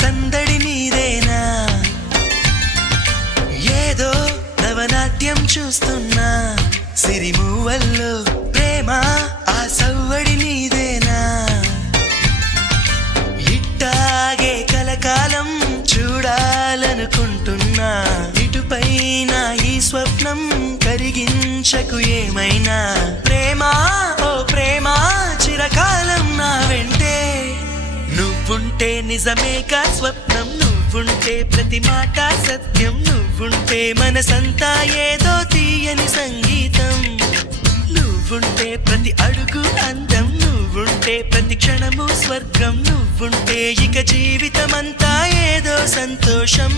సందడి నీదేనా ఏదో నవనాట్యం చూస్తున్నా సిరిమూవల్లో ప్రేమ ఆ సవ్వడి నీదేనా ఇట్టాగే కలకాలం చూడాలనుకుంటున్నా ఇటుపైన ఈ స్వప్నం కరిగించకు ఏమైనా ప్రేమ ఓ ప్రేమ చిరకాలం నా వెంటే నువ్వుంటే నిజమేగా స్వప్నం నువ్వుంటే ప్రతి మాట సత్యం నువ్వుంటే మనసంతా ఏదో తీయని సంగీతం నువ్వుంటే ప్రతి అడుగు అందం నువ్వుంటే ప్రతి క్షణము స్వర్గం నువ్వుంటే ఇక జీవితమంతా ఏదో సంతోషం